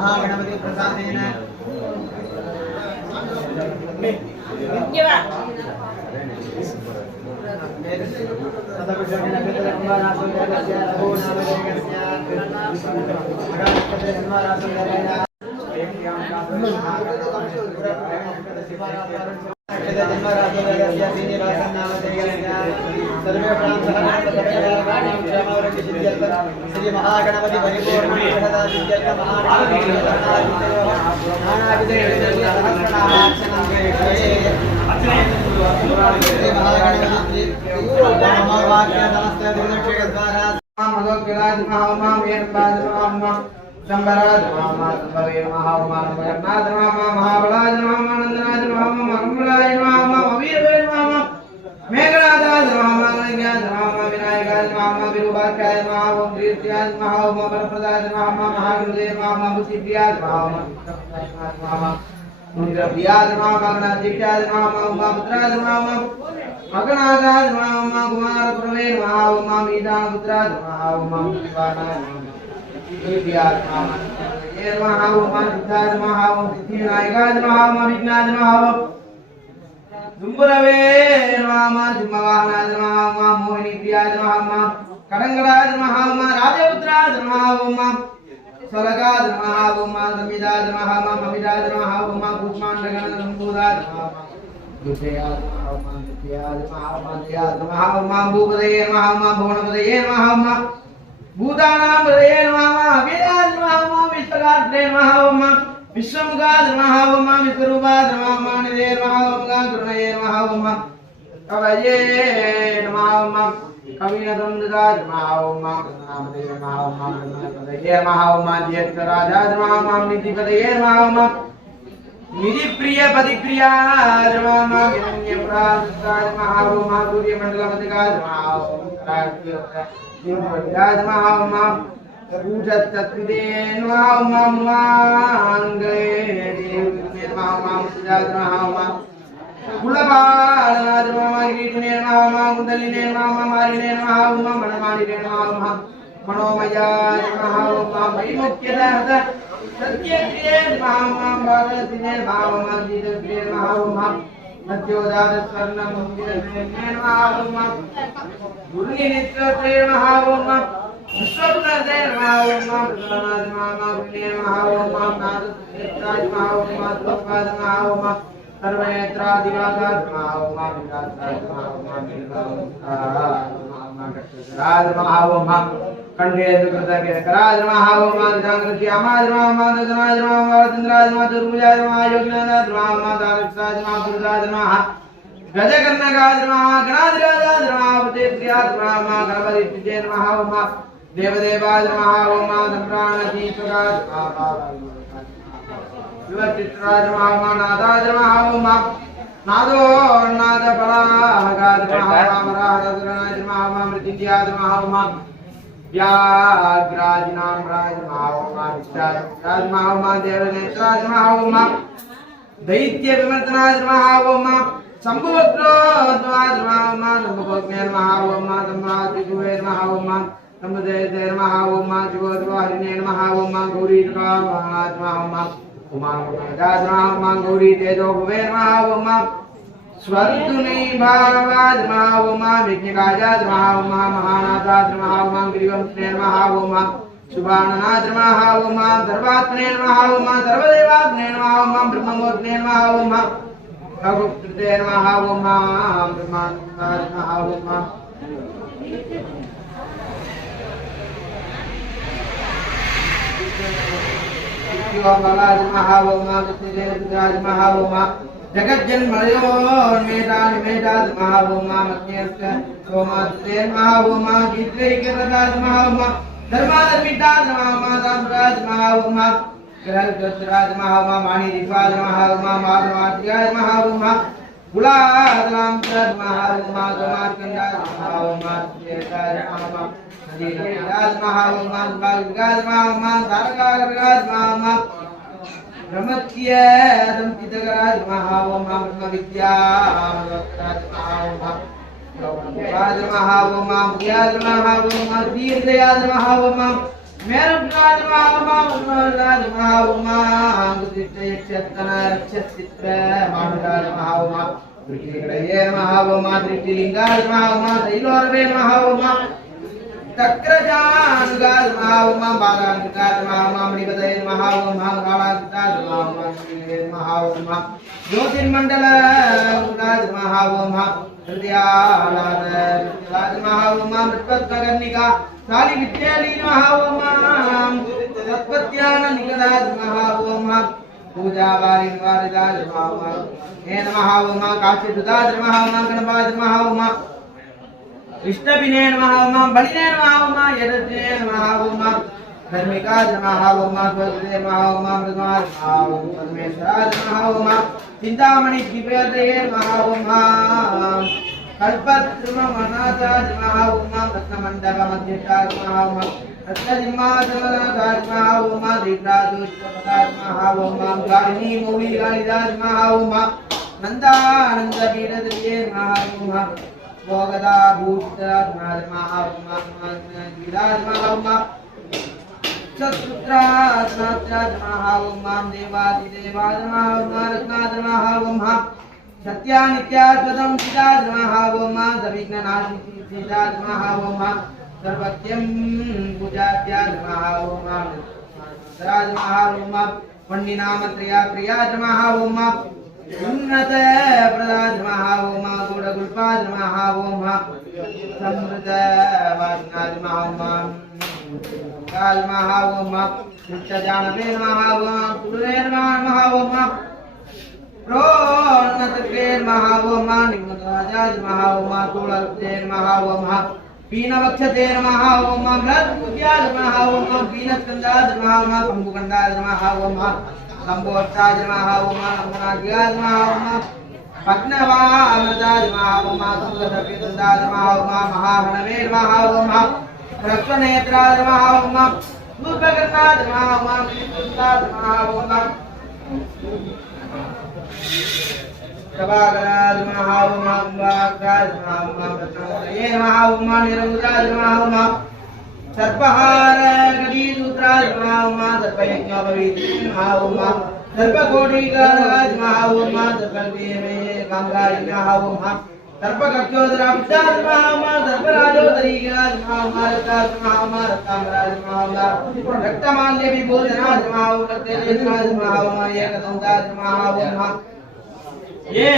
महागणपति प्रसादेन श्री महागणपति परिपूर्ण दुंबुरवे नमः सिंहवाहनाय नमः मोहिनी प्रियाय नमः करंगराय नमः राजपुत्राय नमः स्वर्गाय नमः समिदाय नमः ममिदाय नमः पुष्पांडगण संपूराय नमः दुर्जयाय नमः दुर्जयाय नमः भूपदये नमः भुवनपदये नमः भूतानां पदये नमः वेदाय नमः विश्वरात्रे नमः विश्वमुखाय नमः विश्वरूपाय नमः निधये नमः करुणये नमः कवये नमः कविनदं ददात महाओमा नामदेव महाओमा ब्रह्मपदये महाओमा ज्येष्ठराजा महाओमा निधिपदये महाओमा निधि प्रिय पदि प्रिया महाओमा विरण्य प्रासाद महाओमा सूर्य मंडलमधिकार महाओमा राज महाओमा पूजत तत्विदेन महाओमा मांगे देव महाओमा सुजात महाओमा कुलपालनाथ महामा गिरिने महामा कुंडलिने महामा मारिने महामा मनमानिने महामा मनोमयाय महामा वैमुख्यदात सत्यप्रिये महामा भगवतिने महामा जीतप्रिये महामा मध्योदात स्वर्णं गिरिने महामा गुरुनित्रप्रिये महामा विश्वपुरते महामा प्रधानाथ महामा गुरुने महामा नादत्राज महामा त्वपाद महामा सर्वनेत्रादिवासात् महाओमा विरासात् महाओमा राज महाओमा कंडेन्द्रकृतकेकराज महाओमा दिशांकृत्यामाज महाओमा दशनाज महाओमा चंद्राज महाचतुर्भुजाज महायोगिनाथ महाओमा तारकसाज महापुरुषाज महा गजकर्णकाज महागणाधिराजाज महापतेत्र्याज महाओमा गणपतिज्ञेन महाओमा देवदेवाज महाओमा दम्प्राणदीपकाज महाओमा विवचित्राज महाओमा नादाज महाओमा नादो नाद परागाज महाओमा राजगुरुनाज महाओमा मृत्युंजयाज महाओमा व्याघ्राज नामराज महाओमा विष्टाज महाओमा देवनेत्राज महाओमा दैत्य विमर्दनाज महाओमा शंभुवक्रोद्वाज महाओमा नमोज्ञान महाओमा धम्मादिगुवेर महाओमा नमोदेदेर महाओमा जीवोद्वारिणेन महाओमा गौरीकाज महाओमा उमा राज महाओमा गौरी तेजो भुवेर महाओमा स्वरुतुनि भावाज महाओमा विघ्नकाजाज महाओमा महानाथाज महाओमा गिरिवंशनेन महाओमा सुभाननाथ महाओमा सर्वात्मनेन महाओमा सर्वदेवात्मनेन महाओमा ब्रह्ममूर्तिनेन महाओमा भगवत्कृतेन महाओमा ब्रह्मानंदाज महाओमा शिवमलाज महाओमा विष्णुदेवराज महाओमा जगज्जन्मयोन्मेषान् मेषाज महाओमा मध्यस्थ सोमात्रेन महाओमा गीत्रैकरराज महाओमा धर्माधर्मिताज महाओमा दामराज महाओमा ग्रहगतराज महाओमा माणिरिपाज महाओमा माधवात्याज महाओमा गुलादरामचंद्र महाओमा गमार्कंडाज महाओमा शेषाज महाओमा राज महाओमा बालगाज महाओमा तारकागराज महाओमा ब्रह्मत्य दंतितगराज महाओमा ब्रह्मविद्याराज महाओमा राज महाओमा व्याज महाओमा दीर्घयाज महाओमा मेरुराज महाओमा राज महाओमा गुदिष्टयक्षतना रक्षचित्र मानुराज महाओमा दृष्टिग्रहे महाओमा दृष्टिलिंगाज महाओमा दैलोरवे महाओमा तक्रजानुगाज महाओमा बालानुगाज महाओमा मणिपतये महाओमा गालानुगाज महाओमा ज्योतिर्मंडल उगाज महाओमा हृदयालाज महाओमा मृत्वत्कर्णिका साली विद्याली महाओमा तत्पत्यान निगदाज महाओमा पूजा वारिन वारिदाज महाओमा हेन महाओमा काचिदाज महाओमा गणपाज महाओमा विष्णुविनेन महाओमा बलिनेन महाओमा यदनेन महाओमा धर्मिकाज महाओमा स्वदेव महाओमा मृगमाज महाओमा परमेश्वराज महाओमा चिंतामणि दिव्यदेव महाओमा कल्पद्रुमनाथाज महाओमा रत्नमंडप मध्यताज महाओमा रत्नजिम्माधवनाथाज महाओमा दीप्रादुष्टपदाज महाओमा गारिणी मौली गालिदाज महाओमा नंदानंद वीरदेव महाओमा भोगदा भूतराज महाओमा गिराज महाओमा चतुत्राज महाओमा देवादिदेवाज महाओमा रत्नाज महाओमा सत्यानित्याद्वदं चिदाज महाओमा सविघ्ननाशि चिदाज महाओमा सर्वत्यं पूजात्याज महाओमा राज महाओमा वन्निनामत्रया प्रियाज महाओमा उन्नत प्रदाज महाओमा गुणगुल्पाज महाओमा समृद्ध वासनाज महाओमा काल महाओमा उच्चजानवे महाओमा पुरेन महाओमा प्रोन्नत प्रेम महाओमा निम्नराजाज महाओमा तुलसेन महाओमा पीनवक्षते नमः ओम मृत्पुत्याय नमः ओम पीनस्कन्दाय नमः ओम कंबुकंडाय नमः ओम कंबोत्ताय नमः ओम नमनाद्याय नमः ओम पद्मवामदाय नमः ओम तुंगसर्पितदाय नमः ओम महाहनवे नमः ओम रक्तनेत्राय नमः ओम दूर्गकर्णाय नमः ओम विष्णुदाय नमः ओम प्रभाकराय नमः ओम वाक्राय नमः ओम रत्नमूर्तये नमः ओम निरंजनाय नमः ओम सर्पहार गदीसूत्राय नमः ओम सर्पयज्ञोपवीतिये नमः ओम सर्पकोटिकाय नमः ओम सर्पदेवे गंगाय नमः ओम सर्पकक्षोदराभिषाय नमः ओम सर्पराजोदरीगाय नमः ओम रक्ताय नमः ओम रक्ताम्बराय नमः ओम रक्तमाल्यविभूषणाय नमः ओम रक्तनेत्राय नमः ओम एकदन्ताय नमः ओम ये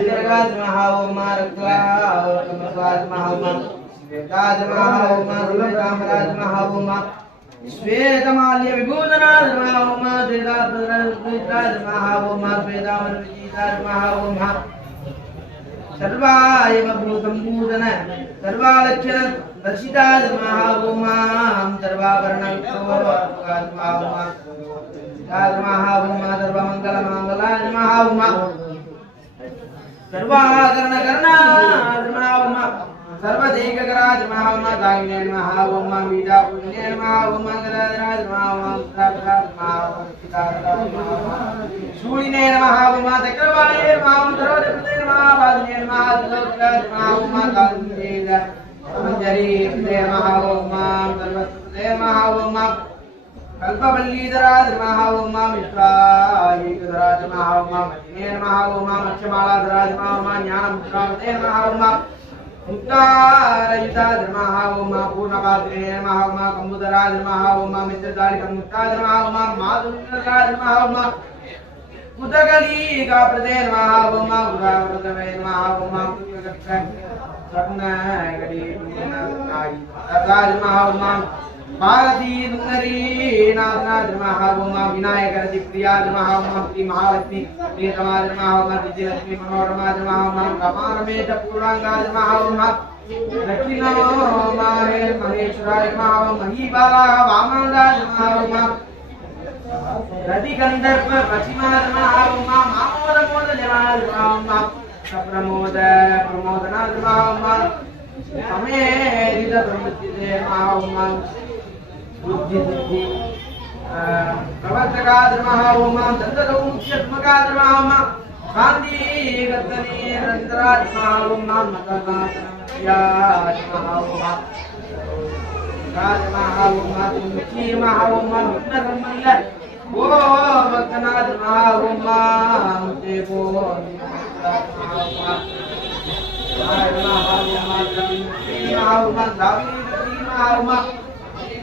निर्गाय नमः ओम रक्तवाय नमः ओम श्वेताय नमः ओम रक्ताम्बराय नमः ओम श्वेतमाल्यविभूषणाय नमः ओम श्वेताम्बराय नमः ओम श्वेताम्बरविजिताय नमः ओम सर्वाय भूतंभूतन सर्वालक्षण दर्शिताय नमः ओम सर्वाभरणं नमः ओम सर्वमंगलमांगलाय नमः ओम सर्वाकर्णकर्णाय नमः ओम सर्वदेककराय नमः ओम दायिने नमः ओम वीरापुण्ये नमः ओम गदाधराय नमः ओम साक्षात् नमः ओम सीताराय नमः ओम शूलिने नमः ओम चक्रवाणे नमः ओम सर्वदेवते नमः वादिने नमः लोकाय नमः ओम कान्तेय मंजरी नमः ओम सर्वसुते नमः ओम कल्पवल्लीधराय नमः ओम विश्वायुधराय नमः ओम मदिने नमः ओम मक्षमालाधराय नमः ओम ज्ञानमुद्रावते नमः ओम मुक्तारहिताय नमः ओम पूर्णपात्रे नमः ओम कंबुधराय नमः ओम मित्रदारिकमुक्ताय नमः ओम माधुर्यराय नमः ओम उदगलीकाप्रदे नमः ओम उदावृतवे नमः ओम रत्नगणीनाय नमः ओम भारती सुंदरी नाथनाथ नमः ओम विनायक रतिप्रिया नमः ओम श्री महालक्ष्मी प्रियतमा नमः ओम विजयलक्ष्मी मनोरमा नमः ओम कपालमेष पूर्णांगा नमः ओम दक्षिणो माहे महेश्वराय नमः ओम महीबाला वामनदाय नमः ओम रतिगंधर्व पश्चिमा नमः ओम मामोद मोद नमः ओम प्रमोद प्रमोदना नमः ओम समेरित ब्रह्मचिते नमः ओम बुद्धि बुद्धि प्रवर्तका नमः ओम दन्तदौमुख्यत्मका नमः ओम गांधी गतने रंतरा नमः ओम मतनाथया नमः ओम नमः ओम मुखी नमः ओम विघ्नसम्मल्ल ओ भक्तनाथ नमः ओम देवो नमः ओम दाविनी नमः ओम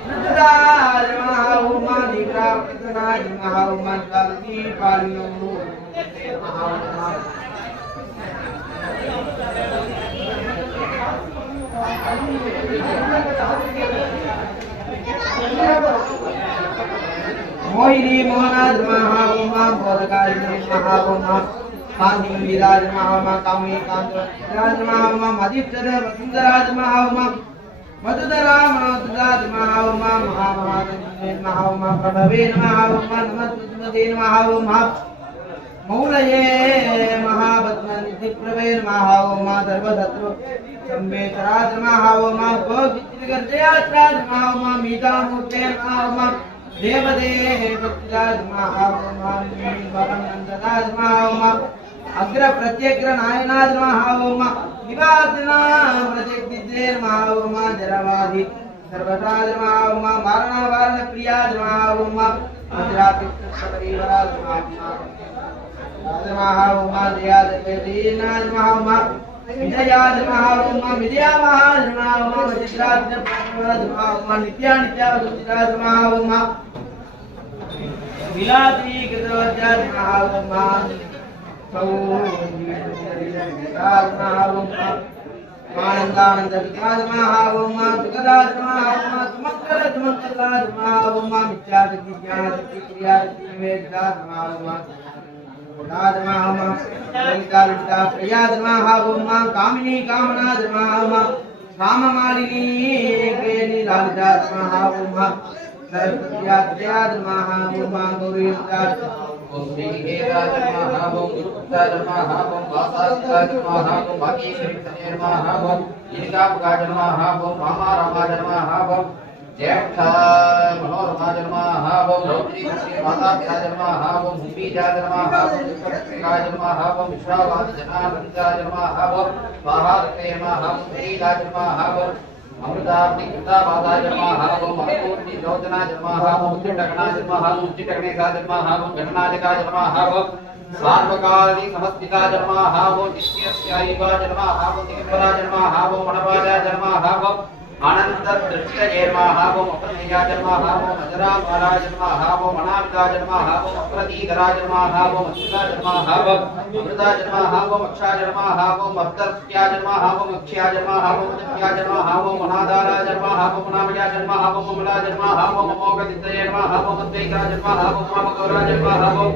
नमः ओम दीपा प्रसन्नाय नमः ओम दाविनी पालिनो नमः मोहिनी मोहनाय नमः ओम बोधकारिणे नमः ओम कांति विराज नमः ओम कामी कांत विराज नमः ओम आदित्य वसुंधराज नमः ओम मधुधरा मधुराज नमः ओम महामहादेवे नमः ओम प्रभवे नमः ओम नमस्ते नमः ओम मौलये महाभद्रनिधि प्रभवे नमः ओम सर्वशत्रु संवेतराज नमः ओम गोविंदगर्जयात्राज नमः ओम मीतामूर्ते नमः ओम देवदेह भक्तिराज नमः ओम भवनंदराज नमः ओम अग्र प्रत्यग्र नायनाज नमः ओम निवासना प्रत्यग्निधे नमः ओम जरवादि सर्वताज नमः ओम वारणा वारण प्रियाज नमः ओम वज्रापितपरिवराज नमः ओम दयादेवीनाज नमः ओम विजयाज नमः ओम विजयामहाज नमः ओम वज्राज नमः ओम नित्यानित्यावज्राज नमः ओम विलासी कृतवज्राज नमः ओम आनंदानंद विकास नमः ओम सुखदास नमः ओम सुमंगल सुमंगलाज नमः ओम मिथ्यादि ज्ञानदि क्रियादि वेदास नमः ओम दास नमः ओम ललिता ललिता प्रियाद नमः ओम कामिनी कामनाज नमः ओम काममालिनी प्रेणी लालिता नमः ओम सरस्वत्या नमः ओम गौरी ओम श्री हेराज नमः ओम गुरुपुत्राज नमः ओम वासास्ताज नमः ओम भाग्येश्वरी नमः ओम ईलिकापकाज नमः ओम रामारामाज नमः ओम ज्येष्ठा मनोरमाज नमः ओम रौद्री मातापिताज नमः ओम हुंबीजाज नमः ओम विश्वरक्षकाज नमः ओम विश्वावाद जनानंदाज नमः ओम स्वाहारते नमः ओम श्रीलाज नमः ओम अमृताब्धि कृतावादाय नमः ओम अपूर्ति योजनाय नमः ओम उच्चटगणाय नमः ओम उच्चटगणेशाय नमः ओम गणनायकाय नमः ओम सार्वकालिक समस्तिकाय नमः ओम नित्यस्यायिवाय नमः ओम दिगंबराय नमः ओम मनवाजाय नमः ओम अनंत दृष्टये नमः ओम अपरमेयाय नमः ओम अजरामराय नमः ओम अनामिकाय नमः ओम अप्रतीधराय नमः ओम अच्युताय नमः ओम अमृताय नमः ओम अक्षाय नमः ओम अप्तर्त्याय नमः ओम अक्षयाय नमः ओम अजत्याय नमः ओम अनादाराय नमः ओम नामयाय नमः ओम अमलाय नमः ओम अमोघदितये नमः ओम अद्वैताय नमः ओम अमगौराय नमः ओम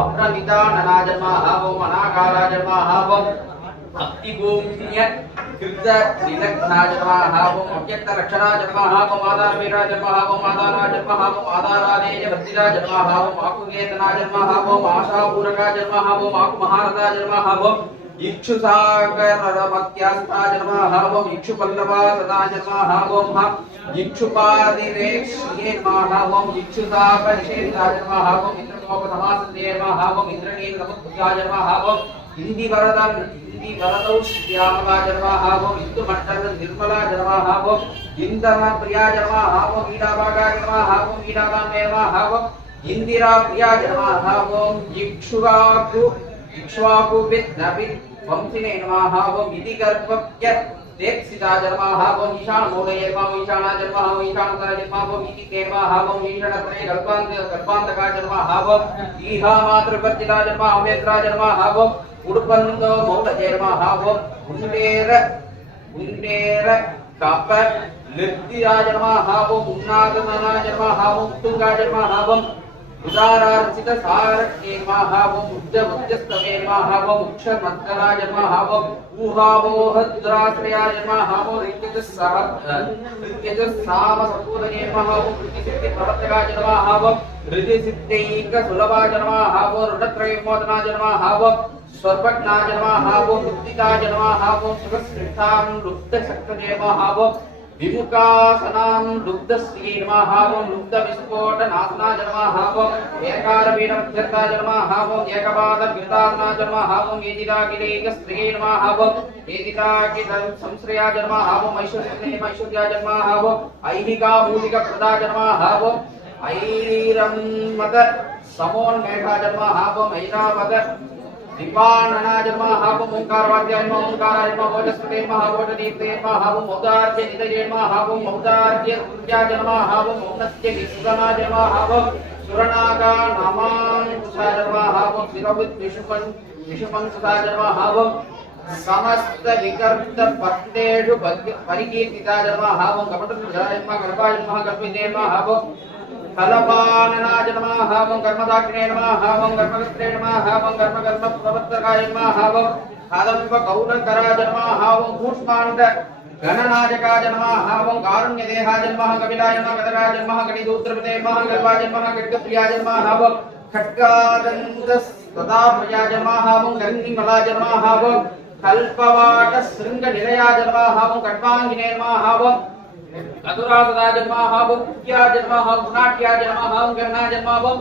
अप्रनिदाननाय नमः ओम अनाकाराय नमः ओम अप्तिभूम्य कृत निलग्नाय नमः ओम अव्यक्त रक्षणाय नमः ओम आधारवीराय नमः ओम आधाराय नमः ओम आधारादेय वज्राय नमः ओम आकुवेदनाय नमः ओम आशापूरकाय नमः ओम आकुमहारदाय नमः ओम इक्षुसागरमत्यास्ताय नमः ओम इक्षुपल्लवासनाय नमः ओम इक्षुपादिरेक्ष्ये नमः ओम इक्षुतापरिषेदाय नमः ओम इंद्रकोपसमासन्दे नमः ओम इंद्रनीलसमुद्भुजाय नमः ओम इंदिवरदं वरदौ श्यामलाय नमः ओम इंदुमण्डल निर्मलाय नमः ओम इंदमप्रियाय नमः ओम ईडाभागाय नमः ओम ईडाभामे नमः ओम इंदिराप्रियाय नमः ओम इक्ष्वाकु विद्नविद् वंशिने नमः ओम इति गर्भप्य देक्षिताय नमः ओम ईशानमूलये नमः ईशानाय नमः ओम ईशानताय नमः ओम इति केमः ओम ईशानत्रये कल्पान्तकाय नमः ओम ईहामातृवर्तिताय नमः ओम वेत्राय नमः ओम उडुपंदो मौलये नमः ओम उन्नेर कप लिप्तिराय नमः ओम उन्नादनाय नमः ओम तुंगाय नमः ओम उदारार्चित सारके नमः ओम उज्जस्तवे नमः ओम उक्षमत्तराय नमः ओम ऊहावोहद्राश्रयाय नमः ओम ऋत्यजसामसपूतये नमः ओम ऋतिसिद्धिप्रवर्तकाय नमः ओम ऋतिसिद्धैकसुलभाय नमः ओम ऋणत्रयविमोचनाय नमः ओम सर्वज्ञाय नमः ओम मुक्तिकाय नमः ओम सुखस्निग्धां लुब्धशक्तये नमः ओम विमुखासनां लुब्धश्री नमः ओम लुब्धविस्फोटनाशनाय नमः ओम एकारवीणमध्यर्थाय नमः ओम एकपादकृतासनाय नमः ओम एदिरागिलेकस्त्रिये नमः ओम एदिरागिलसंश्रयाय नमः ओम ऐश्वर्याय नमः ओम ऐहिकामूलिकप्रदाय नमः ओम ऐरमद समोन्मेषाय नमः ओम ऐरावद दीपाननाय नमः ओम ओंकारवाद्याय नमः ओंकाराय नमः ओजस्पते नमः ओजदीप्ते नमः ओम औदार्य निधये नमः ओम औदार्य सूर्याय नमः ओम औन्नत्य विश्वनाय नमः ओम सुरनागा नामांकुशाय नमः ओम शिरोविद विषुपंकुशाय नमः ओम समस्त विकर्त पत्तेषु परिकीर्तिताय नमः ओम कपटुजाय नमः गर्भाय नमः गर्भिणे नमः ओम कलपाननाय नमः ओम कर्मदाक्षिणे नमः ओम कर्मकर्त्रे नमः ओम कर्मप्रवर्तकाय नमः ओम कादम्ब कौलकराय नमः ओम कूष्माण्ड गणनायकाय नमः ओम कारुण्यदेहाय नमः कपिलाय नमः कदराय नमः गणिदूत्रपते नमः गल्वाय नमः खड्गप्रियाय नमः ओम खड्गादन्तस्तदाप्रियाय नमः ओम गङ्गिमलाय नमः ओम कल्पवाट शृङ्गनिलयाय नमः ओम कट्वाङ्गिने नमः ओम अधुरासदाय नमः ओम कुट्याय नमः ओम गुणाट्याय नमः ओम गणनाय नमः ओम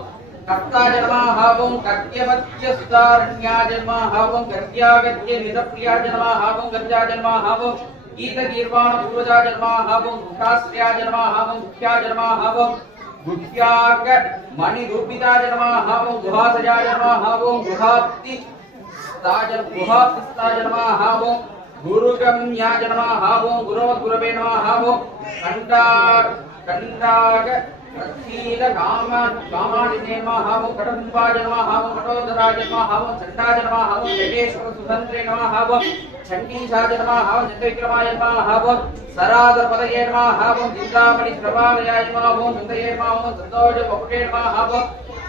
कर्ताय नमः ओम कट्यवत्यस्तारण्याय नमः ओम गर्त्यागत्य निरप्रियाय नमः ओम गर्जाय नमः ओम गीतगीर्वाण पूर्वजाय नमः ओम मुखाश्रयाय नमः ओम मुख्याय नमः ओम गुह्याग मणिरूपिताय नमः ओम गुहासजाय नमः ओम गुहाप्तिस्ताय नमः ओम गुरुगम्याय नमः ओम गुरोद्गुरवे नमः ओम कंडाग शील कामानिने नमः ओम कटम्बाय नमः ओम कटोदराय नमः ओम चण्डाय नमः ओम जगेश्वर सुधन्त्रे नमः ओम चण्डीशाय नमः ओम चन्द्रविक्रमाय नमः ओम सरादपदये नमः ओम चिन्तामणि प्रभावयाय नमः ओम चिन्तये नमः ओम सन्तोष बपुटे नमः ओम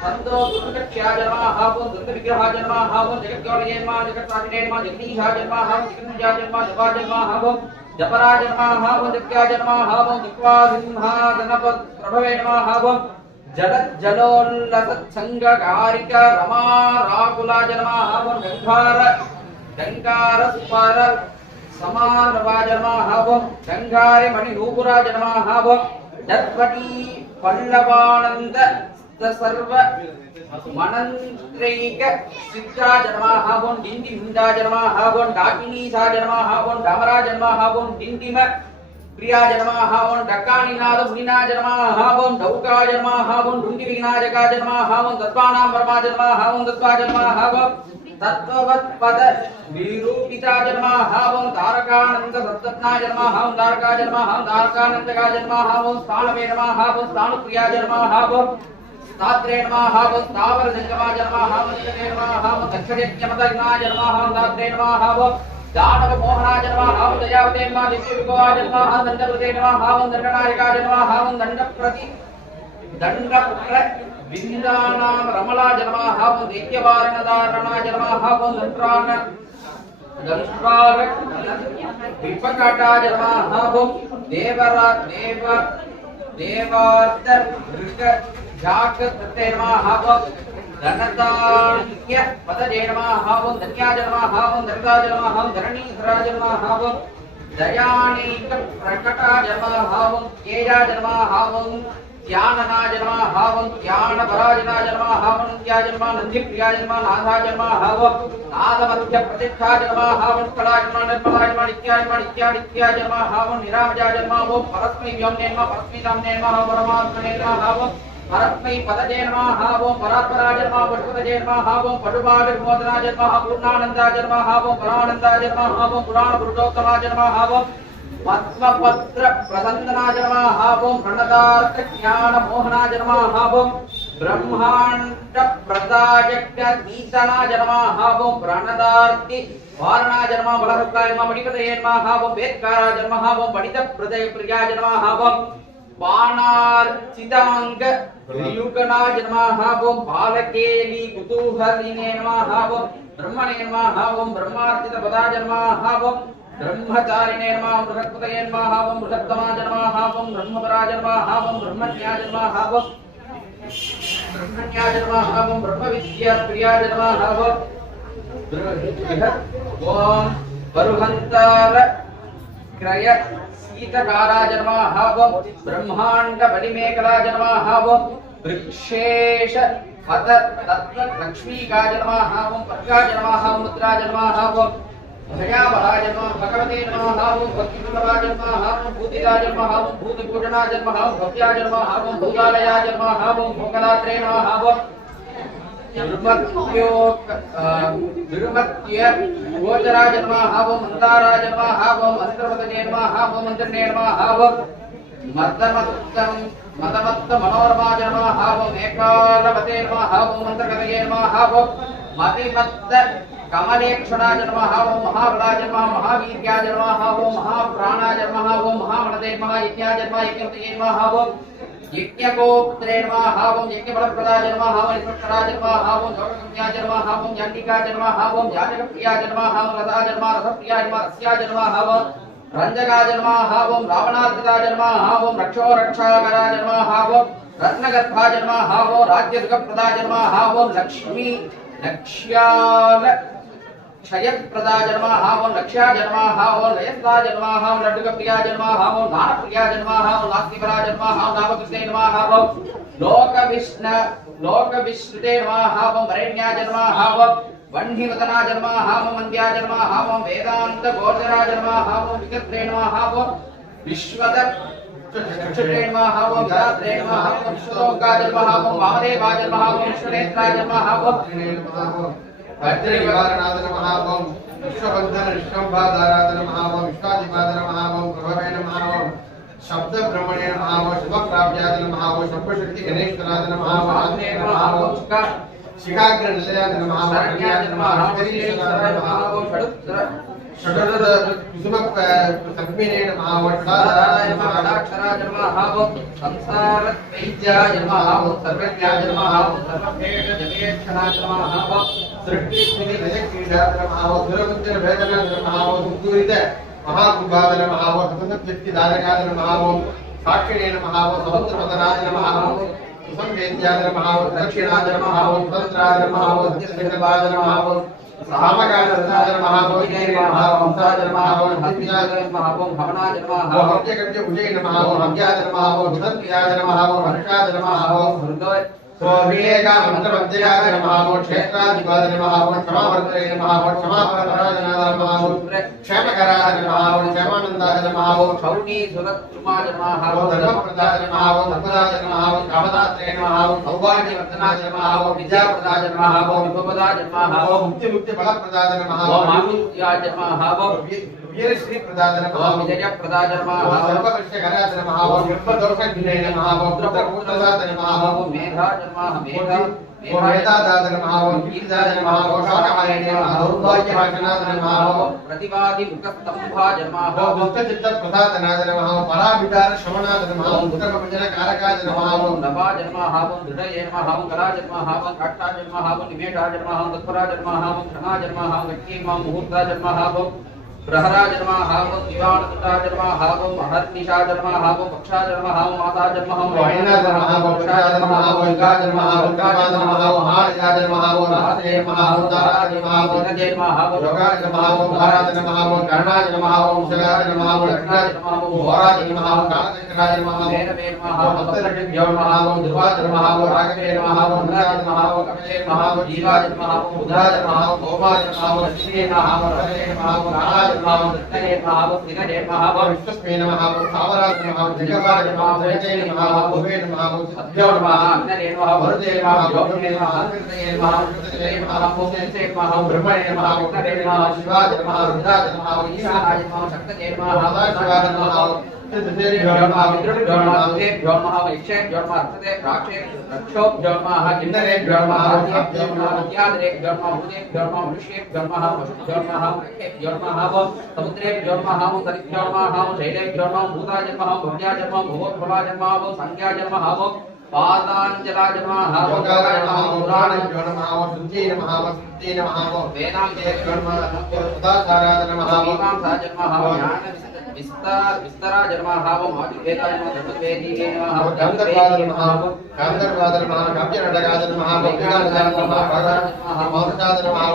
संतो दुर्गक्षाय नमः ओम दुर्गविग्रहाय नमः ओम जगद्गौरये नमः जगत्साधिने नमः जगदीशाय नमः ओम जगन्निजाय नमः जपाय नमः ओम जपराज नमः ओम दिक्याज नमः ओम दिक्वा सिंहा गणपत प्रभवे नमः ओम जगत जलोल्लसत् संगकारिक रमा राकुलाज नमः ओम गंगार स्वर समानवाज नमः ओम गंगारे मणि नूपुराज नमः ओम दत्वटी पल्लवानंद सर्व मनंत्रैक सिद्धाज नमः ओम दिंदि मुंडाज नमः ओम डाकिनीसाज नमः ओम डामराज नमः ओम दिंदिम प्रियाज नमः ओम डक्कानिनाद मुनिनाज नमः ओम डौकाज नमः ओम डुंडि विघ्नाजकाज नमः ओम तत्वानां ब्रह्माज नमः ओम तत्वाज नमः ओम तत्ववत् पद विरूपिताज नमः ओम तारकानंद सत्तनाज नमः ओम तारकाज नमः ओम तारकानंदकाज नमः ओम स्थानवे नमः ओम स्थानप्रियाज नमः ओम तात्रे नमः ओम स्थावर जंगमाज नमः ओम तत्रे नमः ओम दक्षयज्ञमदग्नाज नमः ओम तात्रे नमः ओम दानव मोहनाज नमः ओम दयावते नमः दिव्यविभवाज नमः ओम दंडप्रते नमः ओम दंडनायकाज नमः ओम दंडपुत्र विंदानां रमलाज नमः ओम दैत्यवारणदारणाज नमः ओम दंत्रान विपकटाज नमः ओम देवार्थ ऋग जाक तते नमः ओम धनतान्य पदजे नमः ओम धन्याज नमः ओम धनताज नमः ओम धरणीधराज नमः ओम दयानीक प्रकटाज नमः ओम केजाज नमः ओम ज्ञाननाज नमः ओम ज्ञानपराजनाज नमः ओम त्याज नमः नंदिप्रियाज नमः नाथाज नमः ओम नादमध्य प्रतिष्ठाज नमः ओम कलाज नमः निर्मलाज नमः नित्याज नमः ओम निरामजाज नमः ओम परस्मै व्योम्ने नमः परस्मै धाम्ने नमः ओम परमात्मने नमः ओम परस्मै पदजे नमः ओम परात्पराज नमः पशुपतजे नमः ओम पटुपाल विमोचनाज नमः पूर्णानंदाज नमः ओम परानंदाज नमः ओम पुराण पुरुषोत्तमाज नमः ओम पद्मपत्र प्रसन्नाज नमः ओम प्रणदार्थ ज्ञान मोहनाज नमः ओम ब्रह्मांड प्रदायज्ञ नीतनाज नमः ओम प्रणदार्ति वारणाज नमः बलहस्ताय नमः मणिपतये नमः ओम वेदकाराज नमः ओम पणित प्रदय प्रियाज नमः ओम पानार्चितांग युगनाज नमः ओम बालकेली कुतूहलिने नमः ओम ब्रह्मणे नमः ओम ब्रह्मार्चित पदाज नमः ओम ब्रह्मचारिणे नमः ओम बृहस्पतये नमः ओम बृहत्तमाज नमः ओम ब्रह्मपराज नमः ओम ब्रह्मज्ञाज नमः ओम ब्रह्मज्ञाज नमः ओम ब्रह्मविद्या प्रियाज नमः ओम बरुहंतार क्रय सीतकाराज नमः ओम ब्रह्मांड बलिमेकलाज नमः ओम वृक्षेश पद तत्व लक्ष्मीकाज नमः ओम पद्गाज नमः ओम मुद्राज नमः ओम भयावहाज नमः भगवते नमः ओम भक्तिवल्लभाज नमः ओम भूतिराज नमः ओम भूतपूजनाज नमः ओम भव्याज नमः ओम भूतालयाज नमः ओम भोगदात्रे नमः ओम दुर्मत्य गोचराज नमः ओम मंदाराज नमः ओम मंत्रपतये नमः ओम मंत्रने नमः ओम मदमत्त मनोरमाज नमः ओम एकालवते नमः ओम मंत्रकतये नमः ओम मतिमत्त कमलेक्षणाज नमः ओम महाबलाज नमः महावीर्याज नमः ओम महाप्राणाज नमः ओम महामनदे नमः यज्ञाज नमः यज्ञपतये नमः ओम यज्ञगोप्त्रे नमः ओम यज्ञबलप्रदाय नमः ओम निष्पक्षराज नमः ओम गौरगम्याज नमः ओम यान्तिकाज नमः ओम याजकप्रियाज नमः ओम रसाज नमः रसप्रियाज नमः रस्याज नमः ओम रंजकाज नमः ओम रावणार्चिताज नमः ओम रक्षोरक्षाकराज नमः ओम रत्नगर्भाज नमः ओम राज्यसुखप्रदाय नमः ओम लक्ष्मी लक्ष्याल क्षयप्रदाय नमः ओम लक्ष्याज नमः ओम लयस्ताज नमः ओम लड्डुकप्रियाज नमः ओम दानप्रियाज नमः ओम नास्तिपराज नमः ओम नामकृष्णे नमः ओम लोकविश्रुते नमः ओम वरेण्याज नमः ओम वह्निवदनाज नमः ओम मन्द्याज नमः ओम वेदांत गोचराज नमः ओम विकत्रे नमः ओम विश्वद चक्षुरे नमः ओम गात्रे नमः ओम विश्वलोकाज नमः ओम वामदेवाज नमः ओम विश्वनेत्राज नमः ओम वज्रविवारनाथ नमः ओम विश्वबंधन विश्वंभाधाराज नमः ओम विश्वाधिपाद नमः ओम प्रभवे नमः ओम शब्द ब्रह्मणे नमः ओम शुभप्राप्याज नमः ओम शब्दशक्ति गणेशराज नमः ओम आग्ने नमः ओम शिखाग्र निलयाज नमः ओम शरण्याज नमः ओम हरिशराज नमः ओम षडर कुसुम तक्मिने नमः ओम षडाधाराय नमः षडाक्षराज नमः ओम संसार वैद्याय नमः ओम सर्वज्ञाय नमः ओम सर्वभेद जगेक्षणाय नमः ओम सृष्टि स्थिति लय क्रीडाय नमः ओम दुरबुद्धि भेदनाय नमः ओम दूरित महाकुंभाय नमः सततव्यक्तिदायकाय नमः साक्षिणे नमः सहस्रपदनाय नमः सुसंवेद्याय नमः दक्षिणाय नमः स्वतन्त्राय नमः सत्यसंकल्पाय नमः सामगाय नमः भोगे नमः वंशाय नमः हत्याय नमः भवनाय नमः हत्यकट्य उजय नमः हत्याय नमः भुतप्रियाय नमः हर्षाय नमः हृदय स्वाभिलेका मंत्रमध्ययाय नमः क्षेत्राधिपाय नमः क्षमावर्तये नमः क्षमापराय नमः क्षेमकराय नमः क्षेमानन्दाय नमः क्षौणी सुरत्कुमार नमः धर्मप्रदाय नमः धर्मदाय नमः कामदात्रे नमः सौभाग्यवर्धनाय नमः विद्याप्रदाय नमः विभवदाय नमः मुक्तिफलप्रदाय नमः मातुर्याय नमः वीरश्री प्रदाय नमः विजय प्रदाय नमः सर्वकृष्यकराय नमः निर्भदोषज्ञे नमः पुत्रपुत्रदाय नमः मेधाय नमः मेधादाय नमः कीर्ताय नमः शाकाहाय नमः दौर्भाग्यनाशनाय नमः प्रतिवादी मुखस्तंभाय नमः दुष्टचित्तप्रसादनाय नमः पराभिचार शमनाय नमः उत्तमभजनकारकाय नमः नवाय नमः दृढये नमः कलाय नमः काष्ठाय नमः निमेषाय नमः तत्पराय नमः क्षणाय नमः गच्छेम मुहूर्ताय नमः प्रहराज नमः दिवानकृताय नमः महर्निशाय नमः पक्षाय नमः माताय नमः वायनाय नमः पक्षाय नमः वैकाय नमः वैकाय नमः महाराजाय नमः राहते नमः उदाराय नमः वनजे नमः योगाय नमः महाराज नमः कर्णाय नमः शगाय नमः लक्ष्मणाय नमः होराय नमः कालचक्राय नमः वेनवे नमः भक्तजभ्यो नमः ध्रुवाय नमः राघवे नमः वन्दाय नमः कवये नमः जीवाय नमः बुधाय नमः होमाय नमः लक्ष्मी नमः वरदे नमः कालाय नमः कृष्णये नमः सिंहये नमः विश्वस्मे नमः सावराय नमः जगवाय नमः वैजये नमः भुवे नमः सद्यो नमः अग्नये नमः वरुदे नमः योगिने नमः कृतये नमः कृतये नमः मोक्षे नमः ब्रह्मणे नमः विष्णवे नमः शिवाय नमः रुद्राय नमः ईशानाय नमः शक्तये नमः सदाशिवाय नमः तेभ्यो नमः विद्रुभ्यो नमः तेभ्यो नमः वैक्षेभ्यो नमः अर्चते प्राक्षे रक्षोभ्यो नमः किन्नरेभ्यो नमः अभ्यो नमः विद्याधरेभ्यो नमः भूतेभ्यो नमः मनुष्येभ्यो नमः पशुभ्यो नमः वृक्षेभ्यो नमः समुद्रेभ्यो नमः तरिभ्यो नमः शैलेभ्यो नमः भूताय नमः भव्याय नमः भुवोद्भवाय नमः संज्ञाय नमः पादाञ्जलाय नमः योगाय नमः पुराणेभ्यो नमः शुद्धि नमः वसुद्धि नमः वेदान्तेभ्यो नमः सदाचाराय नमः मीमांसाय नमः ज्ञान विस्तराय नमः मातुर्वेदाय नमः धर्मवेदीये नमः गन्धर्वाय नमः काव्यनटकाय नमः भक्तिगाय नमः भगवाय नमः मौनसाय नमः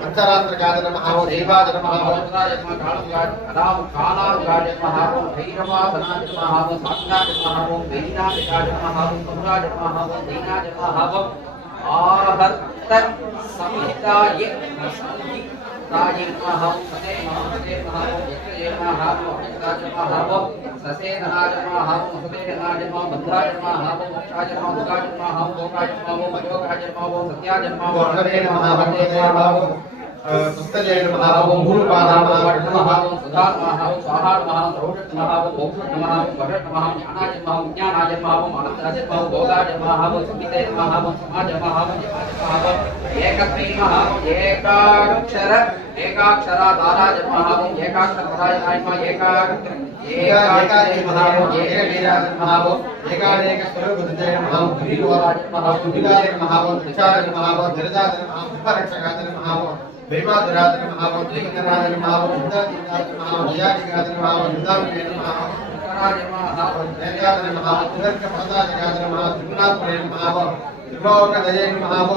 पंचरात्रकाय नमः देवाय नमः वज्राय नमः कालाय नमः भैरवासनाय नमः साक्षाय नमः वैनायकाय नमः समुराय नमः दीनाय नमः आहर्त संहिताय राजे नमः सते नमः यत्रे नमः अभिष्टाय नमः ससेनाय नमः सतेनाय नमः बद्धाय नमः मोक्षाय नमः दुर्गाय नमः भोगाय नमः मयोगाय नमः सत्याय नमः वर्णवे नमः वटे नमः सुस्तये नमः भूलपादाय नमः सुधा नमः स्वाहा नमः द्रौष नमः मोक्ष नमः वश नमः ज्ञानाय नमः विज्ञानाय नमः मानसाय नमः भोगाय नमः सुमिते नमः समाज नमः एकत्वे नमः एकाक्षराधाराय नमः एकाक्षरपदाय नमः एकाय नमः एकवीराय नमः एकानेक स्वरूपदे नमः भीरुवाय नमः सुधिगाय नमः त्रिचाय नमः धीरजाय नमः सुपरक्षकाय नमः भीमाधुराय नमः त्रिकराय नमः बुद्धादिगाय नमः जयादिगाय नमः युधामये नमः कराय नमः जयाय नमः तुर्कपदाय नमः त्रिगुणात्मने नमः त्रिलोकदये नमः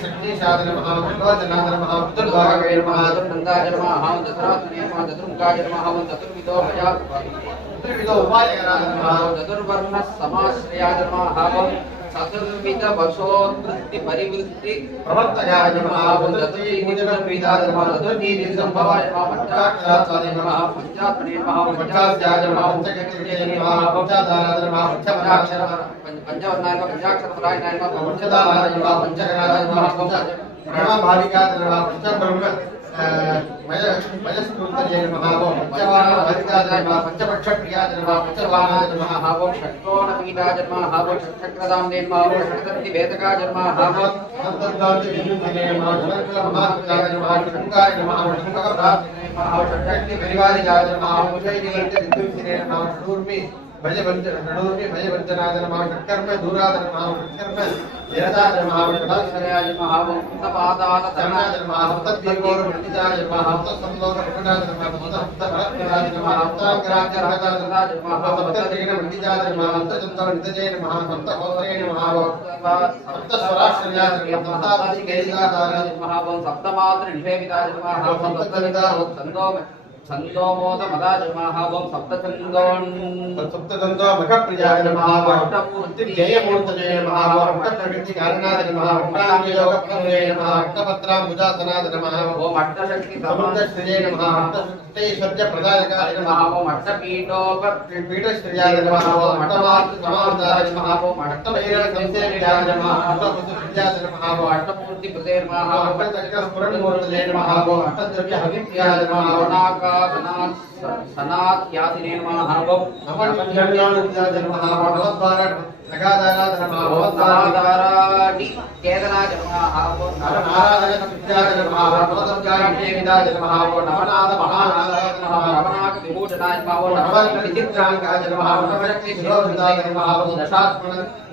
शक्तिशाय नमः विलोचनाय नमः चतुर्भागे नमः चतुर्नन्दाय नमः चतुरात्मने नमः चतुर्मुखाय नमः चतुर्विधो चतुर्विधो उपायकराय नमः चतुर्वर्ण समाश्रयाय नमः चतुर्विध वशोत्पत्ति परिवृत्ति प्रवर्तयाय नमः चतुर्विधाय नमः चतुर्नीति संभवाय नमः पंचाक्षराय नमः पंचात्मने नमः पंचास्याय नमः पंचगतिके नमः पंचाधाराय नमः पंचवर्णाक्षर पंचवर्णाय नमः पंचाक्षरपराय नमः पंचदानाय नमः पंचकराय नमः प्रणवभाविकाय नमः पंचब्रह्म मयस्कृतये नमः पंचवानाय नमः पंचपक्षप्रियाय नमः पंचवानाय नमः षट्कोणपीठाय नमः षट्चक्रदाम्ने नमः षट्दन्तिवेदकाय नमः अनन्तदान्तिविद्युन्धने नमः षट्कलमहात्मजाय नमः षट्मुखाय नमः षट्मुखप्राप्तये नमः षट्शक्तिपरिवारिकाय नमः षट्शैलीवर्त्यविद्युन्धने नमः षडूर्मि भयवर्जनादि नमः षट्कर्म दूरादि नमः षट्कर्म निरतादि नमः षडाक्षरादि नमः सप्तपादाद धर्मादि नमः सप्तद्वीपोर पंडितादि नमः सप्तसंलोक विकटादि नमः सप्तभरतरादि नमः सप्ताग्राचारदादि नमः सप्तत्रिगुण पंडितादि नमः सप्तचन्द्र नितजे नमः सप्तहोत्रे नमः सप्तस्वराश्रयादि नमः सप्तापति केलिकादादि नमः सप्तमात्र निषेवितादि नमः सप्तविदा छन्दोमोद मदाज नमः ओम सप्तछन्दो मखप्रियाय नमः अष्टमूर्ति जयमूर्तये नमः अष्टप्रकृति कारणाय नमः अष्टांगयोग नमः अष्टपत्राम्बुजासनाय नमः ओम अष्टशक्ति समुद्रश्रिये नमः अष्टैश्वर्य प्रदायकाय नमः ओम अष्टपीठोपपीठश्रियाय नमः ओम अष्टमात्र समावताय नमः ओम अष्टभैरव संसेव्याय नमः अष्टपुष्पविद्याय नमः ओम अष्टमूर्ति कृते नमः अष्टचक्रस्फुरणमूर्तये नमः ओम अष्टद्रव्य हविप्रियाय नमः सनात्यासिने नमः ओम नमः नमः नगादाराद नमः नगादारादि केदनाज नमः ओम नरनारायण विद्याज नमः नवदत्याय विदाज नमः ओम नवनाथ महानाथाय नमः नवनाथ विभूषणाय नमः ओम नवनाथ विचित्रांगाय नमः नवशक्ति शिरोधाय नमः ओम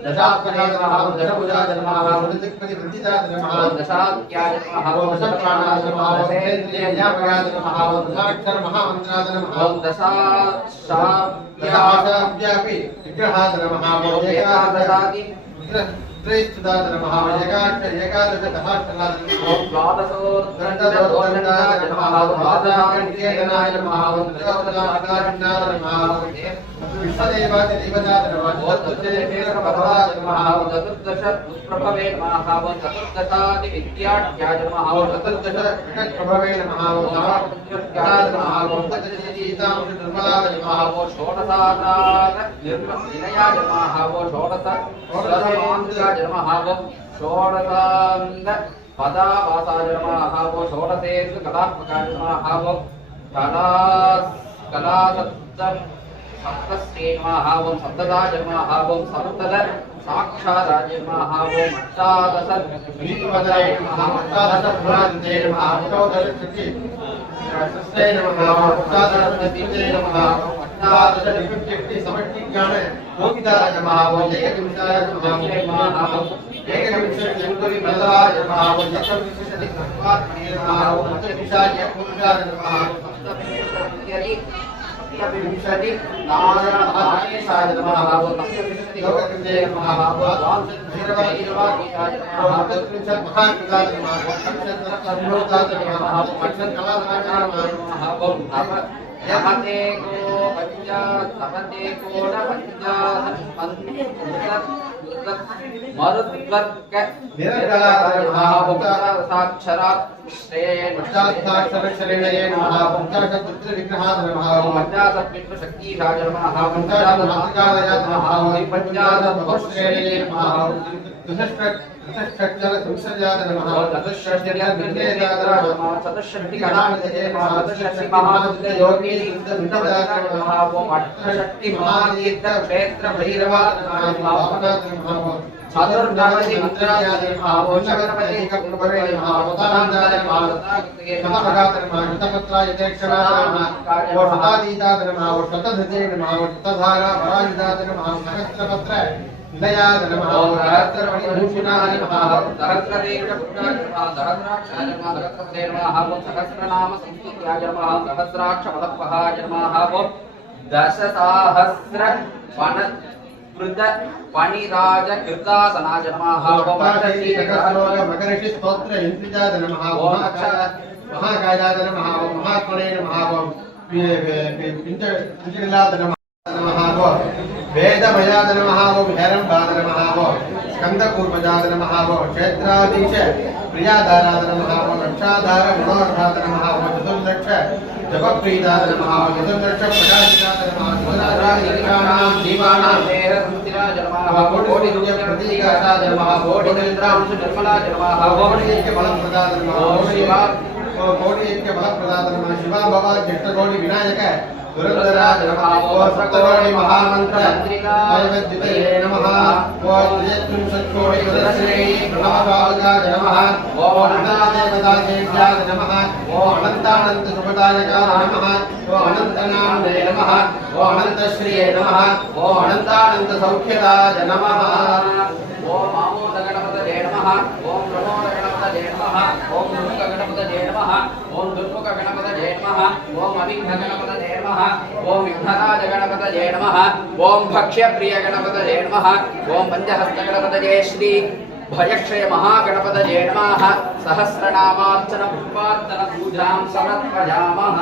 दशात्मने नमः ओम दशभुजाय नमः ओम दशदिक्पति वृद्धिजाय नमः ओम दशात्याय नमः ओम दशप्राणाय नमः ओम दशेन्द्रियाय नमः ओम दशाक्षर महामन्त्राय नमः ओम दशाव्यापि विग्रहाय नमः ओम एकादशादि त्रैस्तुदाय नमः एकादश दशाष्टकाय नमः ओम द्वादशोर्दण्डाय नमः ओम द्वादशाकण्ठेयनाय नमः ओम त्रयोदशाकारिण्याय नमः ओम विश्वदेवाय देवताय नमः ओम चतुर्दशेकभवाय नमः ओम चतुर्दश प्रभवे नमः ओम चतुर्दशादि विद्याढ्याय नमः ओम चतुर्दश प्रभवे नमः ओम नवविद्याय नमः ओम चतुर्दशीतां निर्मलाय नमः ओम षोडशाकार निर्मलयाय नमः ओम षोडशाय नमः ओम षोडशांग पदावासाय नमः ओम षोडशेषु कलात्मकाय नमः ओम कलासप्तम सप्तस्ये नमः ओम सप्तदाय नमः ओम सप्तद साक्षादाय नमः ओम अष्टादश विष्णुपदाय नमः अष्टादश पुराणते नमः अष्टादश शक्ति सस्ते नमः अष्टादश नदीते नमः अष्टादश विभक्ति समष्टि ज्ञान गोपिताय नमः ओम एकविंशाय नमः एकविंशति जन्मनि प्रदाय नमः ओम एकविंशति सर्वात्मे नमः ओम पंचविंशाय पूजाय नमः सप्तविंशति विंशति नारायणाय नमः ओम पंचविंशति योगकृते नमः ओम भैरवाय नमः पंचविंशति महाकृताय नमः ओम पंचविंशति सर्वोदाय नमः ओम पंचकलादाय नमः ओम यमते को पंचा तपते कोण पंचा मरुद्वर्ग निरकलाय नमः ओम साक्षरात् श्रेयेण साक्षरश्रेणये नमः ओम पंचाशत् विग्रहाय नमः ओम पंचाशत् विष्णुशक्तिशाय नमः ओम पंचाशत् मातृकालय नमः ओम पंचाशत् बहुश्रेणये नमः ओम चतुष्षष्ट्यजल संसर्याय नमः ओम चतुष्षष्ट्यजल विद्याय नमः चतुष्षष्टि गणाधिपतये नमः चतुष्षष्टि महासिद्ध योगी सिद्ध विद्याय नमः ओम अष्टषष्टि महातीर्थ क्षेत्र भैरवाय नमः ओम चतुर्नवति मंत्राय नमः ओम शगणपति कपुरभवे नमः ओम तदानंदाय नमः शतभगाय नमः शतपत्राय देक्षणाय नमः ओम शतादीताय नमः ओम शतधृते नमः ओम शतधारा वरायुधाय नमः ओम सहस्रपत्र निलयाय नमः ओम सहस्रमणिभूषणाय नमः ओम सहस्रदेशपुत्राय नमः सहस्राक्षाय नमः सहस्रपदे नमः ओम सहस्रनाम संस्तुत्याय नमः ओम सहस्राक्षपदपहाय नमः ओम दशसहस्र वन कृत पणिराज कृतासनाय नमः ओम मकरषि स्तोत्र इंद्रिजाय नमः ओम महाकायाय नमः ओम महात्मने नमः ओम पिंजलाय नमः ओम वेदमयाय नमः ओम हेरंबाय नमः ओम स्कंदपूर्वजाय नमः ओम क्षेत्राधीश प्रियाधाराय नमः ओम रक्षाधार गुणोर्धाय नमः ओम चतुर्दक्ष जगप्रीताय नमः ओम चतुर्दक्ष प्रकाशिताय नमः चतुराराधिकानां जीवानां देह संस्थिताय नमः कोटि सूर्य प्रतीकाशाय नमः कोटि निद्रांशु निर्मलाय नमः कोटि ऐक्य बलप्रदाय नमः ओम शिवा कोटि ऐक्य बलप्रदाय नमः शिवा भव चित्तकोटि विनायक पुरंदराज नमः ओम सप्तकोटि महामंत्र वैवद्युते नमः ओम त्रिशत्कोटि सदस्ये प्रणवभावगाय नमः ओम अनंतदेवतादेव्याय नमः ओम अनंतानंत सुखदायकाय नमः ओम अनंतनामने नमः ओम अनंतश्रिये नमः ओम अनंतानंत सौख्यदाय नमः ओम आमोद गणपतये नमः ओम प्रमोद गणपतये नमः ओम दुर्मुख गणपतये नमः ओम दुर्मुख गणपतये नमः ओम अविघ्न गणपतये नमः ओम विघ्नराज गणपतये नमः ओम भक्ष्यप्रिय गणपतये नमः ओम पंचहस्त गणपतये श्री भयक्षय महागणपतये नमः सहस्रनामार्चन पुष्पार्चन पूजां समर्पयामः।